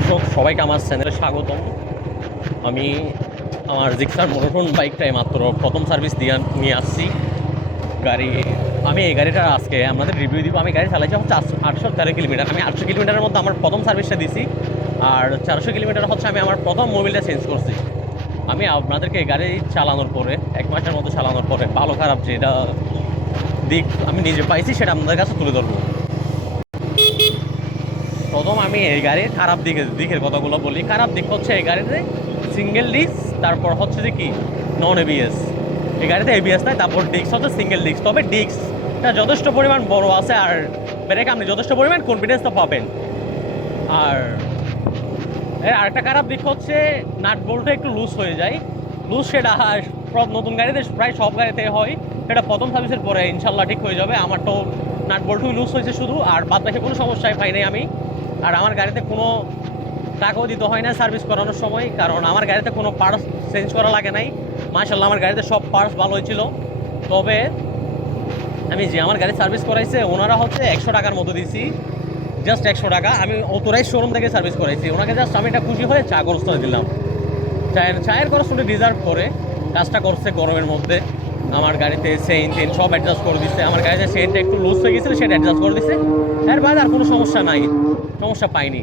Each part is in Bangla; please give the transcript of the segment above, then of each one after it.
দর্শক সবাইকে আমার চ্যানেলে স্বাগতম। আমি আমার জিক্সার মোনোটোন বাইকটাই মাত্র প্রথম সার্ভিস নিয়ে আসছি গাড়ি। আমি এই গাড়িটা আজকে আপনাদের রিভিউ দিব। আমি গাড়ি চালাইছি হচ্ছে 813 কিলোমিটার। আমি 800 কিলোমিটারের মধ্যে আমার প্রথম সার্ভিসটা দিছি, আর 400 কিলোমিটার হচ্ছে আমি আমার প্রথম মোবিলটা চেঞ্জ করছি। আমি আপনাদেরকে গাড়ি চালানোর পরে 1 মাসের মতো চালানোর পরে ভালো খারাপ যেটা দিক আমি নিজে পাইছি সেটা আপনাদের কাছে তুলে ধরবো। প্রথম আমি এই গাড়ির খারাপ দিকের কথাগুলো বলি। খারাপ দিক হচ্ছে এই গাড়িতে সিঙ্গেল ডিস্ক, তারপর হচ্ছে যে কি নন এবিএস। এই গাড়িতে এবিএস নাই, তারপর ডিস্ক হচ্ছে সিঙ্গেল ডিস্ক। তবে ডিস্কটা যথেষ্ট পরিমাণ বড় আছে, আর ব্রেক আপনি যথেষ্ট পরিমাণ কনফিডেন্সটা পাবেন। আর এর আরেকটা খারাপ দিক হচ্ছে নাট বল্টটা একটু লুজ হয়ে যায়। লুজ সেটা নতুন গাড়িতে প্রায় সব গাড়িতে হয়, সেটা প্রথম সার্ভিসের পরে ইনশাল্লাহ ঠিক হয়ে যাবে। আমার তো নাট বল্টুই লুজ হয়েছে শুধু, আর বাদ বাকি কোনো সমস্যাই পাই নাই আমি। আর আমার গাড়িতে কোনো টাকাও দিতে হয় না সার্ভিস করানোর সময়, কারণ আমার গাড়িতে কোনো পার্টস চেঞ্জ করা লাগে নাই। মাশাআল্লাহ আমার গাড়িতে সব পার্টস ভালো হয়েছিল। তবে আমি যে আমার গাড়ি সার্ভিস করাইছে ওনারা হচ্ছে 100 টাকার মতো দিছি, জাস্ট 100 টাকা। আমি অথরাইজ শোরুম থেকে সার্ভিস করাইছি ওনাকে, জাস্ট আমি এটা খুশি হয়ে চা খরচ করে দিলাম। চায়ের খরচ উনি ডিজার্ভ করে, কাজটা করছে গরমের মধ্যে। আমার গাড়িতে চেইন সব অ্যাডজাস্ট করে দিচ্ছে। আমার গাড়িতে চেইনটা একটু লুজ হয়ে গেছিলো, সেটা অ্যাডজাস্ট করে দিচ্ছে। এর বাইরে আর কোনো সমস্যা নাই, সমস্যা পাইনি।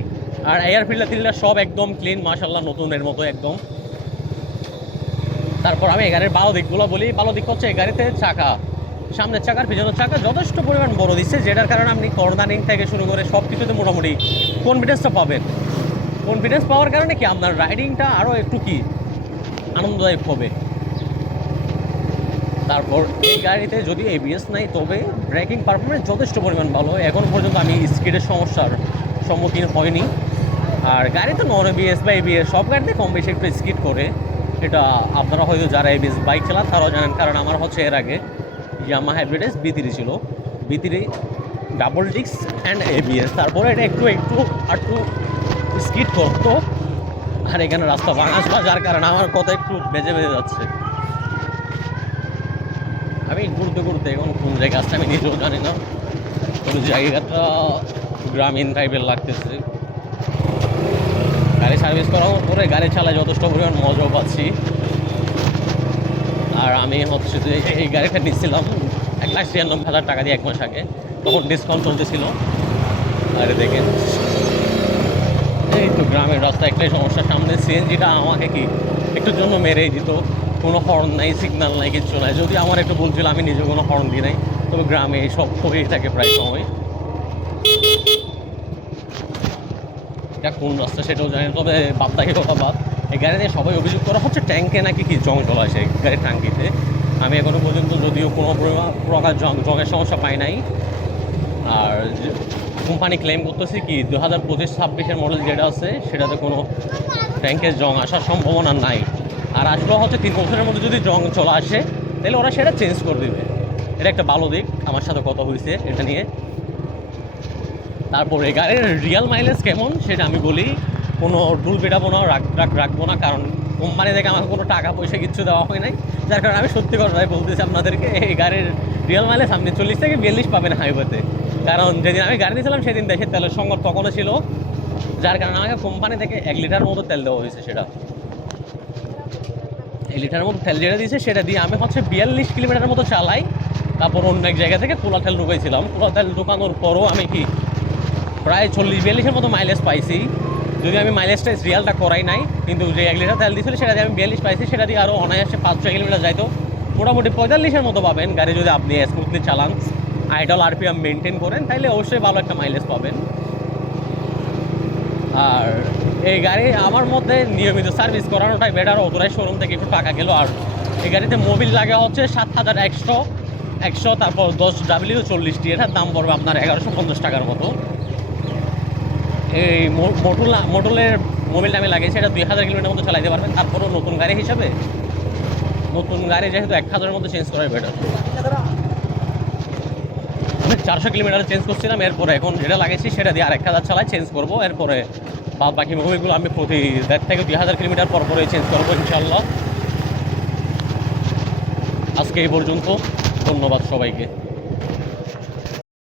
আর এয়ার ফিল্টার সব একদম ক্লিন মাশাআল্লাহ, নতুনের মতো একদম। তারপর আমি এই গাড়ির ভালো দিকগুলো বলি। ভালো দিক হচ্ছে এই গাড়িতে চাকা, সামনের চাকার পিছনের চাকা যথেষ্ট পরিমাণ বড় দিচ্ছে, যেটার কারণে আপনি কর্নারিং থেকে শুরু করে সব কিছুতে মোটামুটি কনফিডেন্সটা পাবেন। কনফিডেন্স পাওয়ার কারণে কি আপনার রাইডিংটা আরও একটু কি আনন্দদায়ক হবে। তারপর এই গাড়িতে যদি এবিএস নাই, তবে ব্রেকিং পারফরমেন্স যথেষ্ট পরিমাণ ভালো। এখনও পর্যন্ত আমি স্কিডের সমস্যার সম্মুখীন হয়নি। আর গাড়িতে নন এবিএস বা এবিএস সব গাড়িতে কম বেশি একটু স্কিড করে, এটা আপনারা হয়তো যারা এবিএস বাইক চালান তারাও জানেন। কারণ আমার হচ্ছে এর আগে ইয়ামাহা হাইব্রিড B3 ছিল, B3 double disc and ABS. তারপরে এটা একটু স্কিড করতো। আর এখানে রাস্তা ভাঙাস বা যার কারণে আমার কথা একটু বেজে যাচ্ছে। আমি ঘুরতে এখন কোন জায়গা আসছে আমি নিজেও জানি না, তবে জায়গাটা গ্রামীণ টাইপের লাগতেছে। গাড়ি সার্ভিস করার পরে গাড়ি চালায় যথেষ্ট পরিমাণ মজাও পাচ্ছি। আর আমি হচ্ছে যে এই গাড়িটা নিচ্ছিলাম 1,93,000 টাকা দিয়ে 1 মাস আগে, তখন ডিসকাউন্ট চলতেছিল। আরে দেখেন এই তো গ্রামের রাস্তা একটাই সমস্যা, সামনে সিএনজিটা আমাকে কি একটুর জন্য মেরেই দিত। কোনো হর্ন নাই, সিগন্যাল নাই, কিচ্ছু নাই। যদি আমার একটু বলছিল, আমি নিজে কোনো হর্ন দিই নাই। তবে গ্রামে এইসব হয়েই থাকে প্রায় সময়। এটা কোন রাস্তা সেটাও জানি, তবে বাদবাকি কথা বাদ। এই গাড়িতে সবাই অভিযোগ করা হচ্ছে ট্যাঙ্কে নাকি কি জং চলে আসে গাড়ির ট্যাঙ্কিতে। আমি এখনও পর্যন্ত যদিও কোনো প্রকার জংয়ের সমস্যা পাই নাই। আর কোম্পানি ক্লেম করতেছি কি 2025-26 মডেল যেটা আছে সেটাতে কোনো ট্যাঙ্কের জং আসার সম্ভাবনা নাই। আর আসলেও হচ্ছে 3 বছরের মধ্যে যদি জং চলে আসে তাহলে ওরা সেটা চেঞ্জ করে দেবে। এটা একটা ভালো দিক, আমার সাথে কথা হয়েছে এটা নিয়ে। তারপর এই গাড়ির রিয়েল মাইলেজ কেমন সেটা আমি বলি। কোনো ডুল পেটাবো না, রাখবো না, কারণ কোম্পানি থেকে আমাকে কোনো টাকা পয়সা কিচ্ছু দেওয়া হয় নাই। যার কারণে আমি সত্যি কথাই বলতেছি আপনাদেরকে, এই গাড়ির রিয়েল মাইলেজ আপনি 40 থেকে 42 পাবেন হাইওয়েতে। কারণ যেদিন আমি গাড়ি দিয়েছিলাম সেদিন দেশের তেলের সংকট তখনও ছিল, যার কারণে আমাকে কোম্পানি থেকে 1 লিটার মতো তেল দেওয়া হয়েছে। সেটা 1 লিটারের মতো তেল যেটা দিয়েছে সেটা দিয়ে আমি হচ্ছে 42 কিলোমিটারের মতো চালাই। তারপর অন্য এক জায়গা থেকে পোলা তেল ঢুকাইছিলাম। পোলা তেল ঢুকানোর পরও আমি কি প্রায় 40-42-এর মতো মাইলেজ পাইছি। যদি আমি মাইলেজটা রিয়ালটা করাই নাই, কিন্তু যে 1 লিটার তেল দিয়েছিল সেটা দিয়ে আমি 42 পাইছি। সেটা দিয়ে আরও অনায়াসে 5-6 কিলোমিটার যাইতো, মোটামুটি 45-এর মতো পাবেন। গাড়ি যদি আপনি স্মুথলি চালান, আইডল আরপিএম মেনটেন করেন, তাহলে অবশ্যই ভালো একটা মাইলেজ পাবেন। আর এই গাড়ি আমার মধ্যে নিয়মিত সার্ভিস করানোটাই বেটার। অথরাইজ শোরুম থেকে একটু টাকা গেল। আর এই গাড়িতে মোবিল লাগে হচ্ছে 7,100, তারপর 10W40টি, এটার দাম পড়বে আপনার 1,150 টাকার মতো। এই মোটলের মোবিলটা আমি লাগিয়েছি, এটা 2,000 কিলোমিটার মতো চালাইতে পারবেন। তারপরও নতুন গাড়ি হিসাবে, নতুন গাড়ি যেহেতু 1,000-এর মধ্যে চেঞ্জ করাই বেটার। আমি 400 কিলোমিটার চেঞ্জ করছিলাম, এরপরে এখন যেটা লাগিয়েছি সেটা দিয়ে আর 1,000 চালাই চেঞ্জ করবো। এরপরে বাকি মোবিলগুলো আমি প্রতি 1,500 থেকে 2,000 কিলোমিটার পর পরে চেঞ্জ করবো ইনশাল্লাহ। আজকে এই পর্যন্ত, ধন্যবাদ সবাইকে।